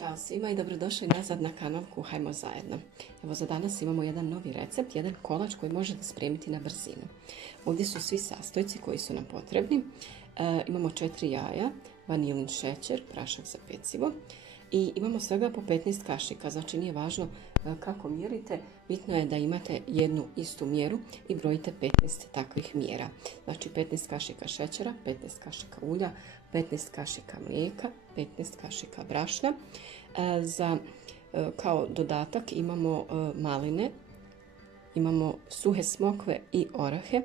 Ćao svima i dobrodošli nazad na kanal Kuhajmo zajedno. Evo za danas imamo jedan novi recept, jedan kolač koji možete spremiti na brzinu. Ovdje su svi sastojci koji su nam potrebni. Imamo 4 jaja, vanilin šećer, prašak za pecivo i imamo svega po 15 kašika, znači nije važno kako mjerite, bitno je da imate jednu istu mjeru i brojite 15 takvih mjera. Znači 15 kašika šećera, 15 kašika ulja, 15 kašika mlijeka, 15 kašika brašna. Kao dodatak imamo maline, imamo suhe smokve i orahe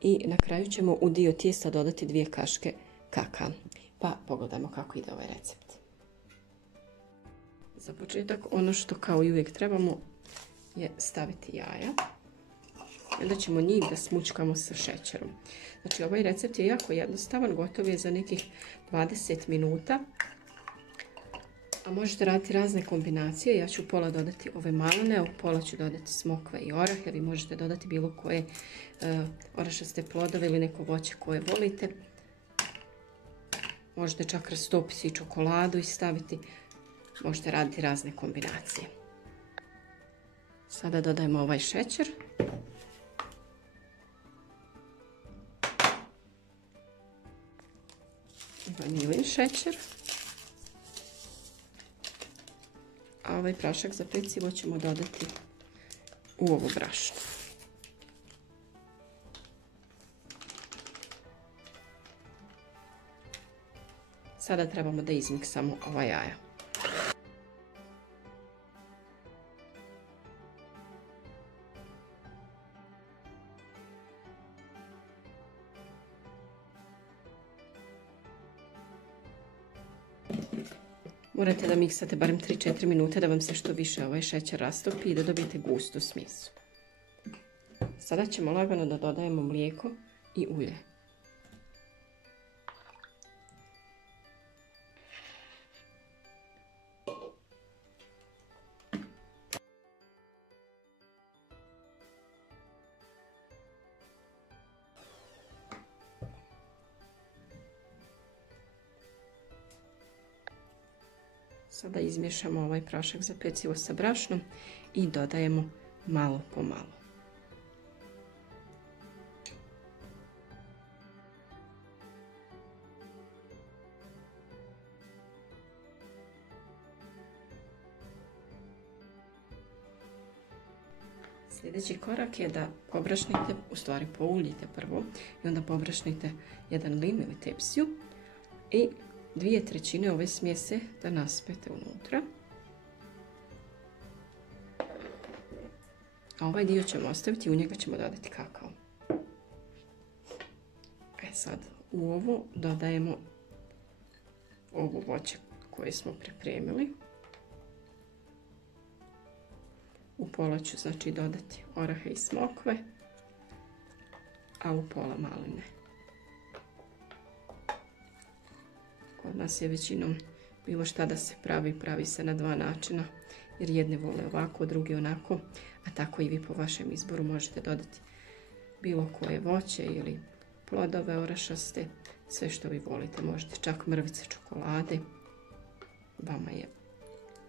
i na kraju ćemo u dio tijesta dodati 2 kaške kakaa. Pa pogledajmo kako ide ovaj recept. Za početak ono što kao i uvijek trebamo je staviti jaja. Onda ćemo njih da smučkamo sa šećerom. Znači ovaj recept je jako jednostavan, gotov je za nekih 20 minuta. A možete raditi razne kombinacije. Ja ću pola dodati ove maline, u pola ću dodati smokve i orahe. Vi možete dodati bilo koje orašaste plodove ili neko voće koje volite. Možete čak rastopiti i čokoladu i staviti. Možete raditi razne kombinacije. Sada dodajemo ovaj šećer. Vanilin šećer. A ovaj prašak za pecivo ćemo dodati u ovo brašno. Sada trebamo da izmiksamo ova jaja. Morate da miksate barem 3-4 minute da vam se što više ovaj šećer rastopi i da dobijete gustu smisu. Sada ćemo lagano da dodajemo mlijeko i ulje. Sada izmiješamo ovaj prašak za pecivo sa brašnom i dodajemo malo po malo. Sljedeći korak je da pobrašnite, u stvari pouljite prvo i onda pobrašnite jedan lim ili tepsiju i 2/3 ove smjese da naspete unutra. A ovaj dio ćemo ostaviti i u njega ćemo dodati kakao. Sad u ovo dodajemo ovo voće koje smo pripremili. U pola ću znači dodati orahe i smokve, a u pola maline. Kod nas je većinom bilo šta da se pravi se na 2 načina, jer jedni vole ovako, drugi onako, a tako i vi po vašem izboru možete dodati bilo koje voće ili plodove orašaste, sve što vi volite. Možete čak mrvice čokolade, vama je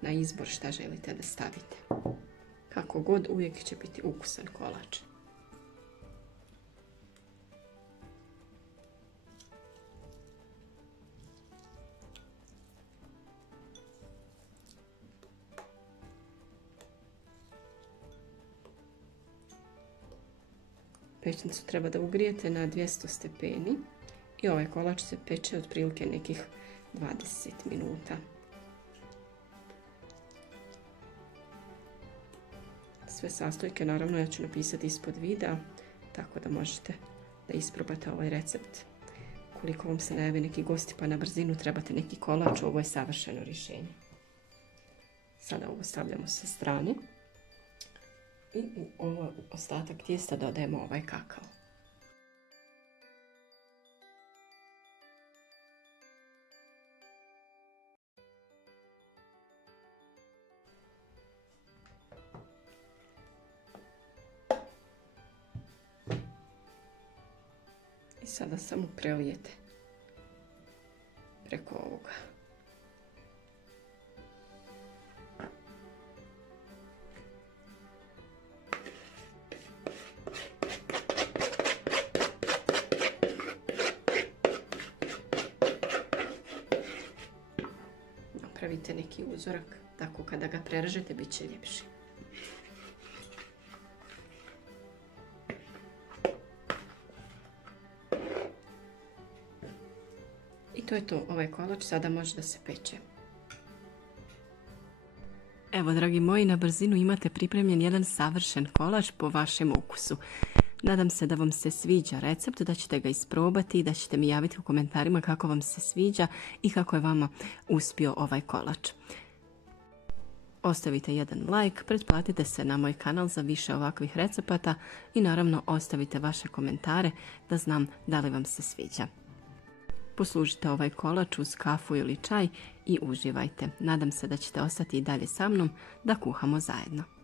na izbor šta želite da stavite. Kako god, uvijek će biti ukusan kolač. Pećnicu treba da ugrijete na 200 stepeni i ovaj kolač se peče otprilike nekih 20 minuta. Sve sastojke naravno ja ću napisati ispod videa, tako da možete da isprobate ovaj recept. Koliko vam se najavi neki gosti pa na brzinu trebate neki kolač, ovo je savršeno rješenje. Sada ovo stavljamo sa strane. I u ovaj ostatak tijesta dodajemo ovaj kakao. I sada samo prelijete preko ovoga. napravite neki uzorak, tako kada ga prerežete bit će ljepši. I to je to, ovaj kolač sada može da se peče. Evo, dragi moji, na brzinu imate pripremljen jedan savršen kolač po vašem ukusu. Nadam se da vam se sviđa recept, da ćete ga isprobati i da ćete mi javiti u komentarima kako vam se sviđa i kako je vama uspio ovaj kolač. Ostavite jedan like, pretplatite se na moj kanal za više ovakvih recepata i naravno ostavite vaše komentare da znam da li vam se sviđa. Poslužite ovaj kolač uz kafu ili čaj i uživajte. Nadam se da ćete ostati i dalje sa mnom da kuhamo zajedno.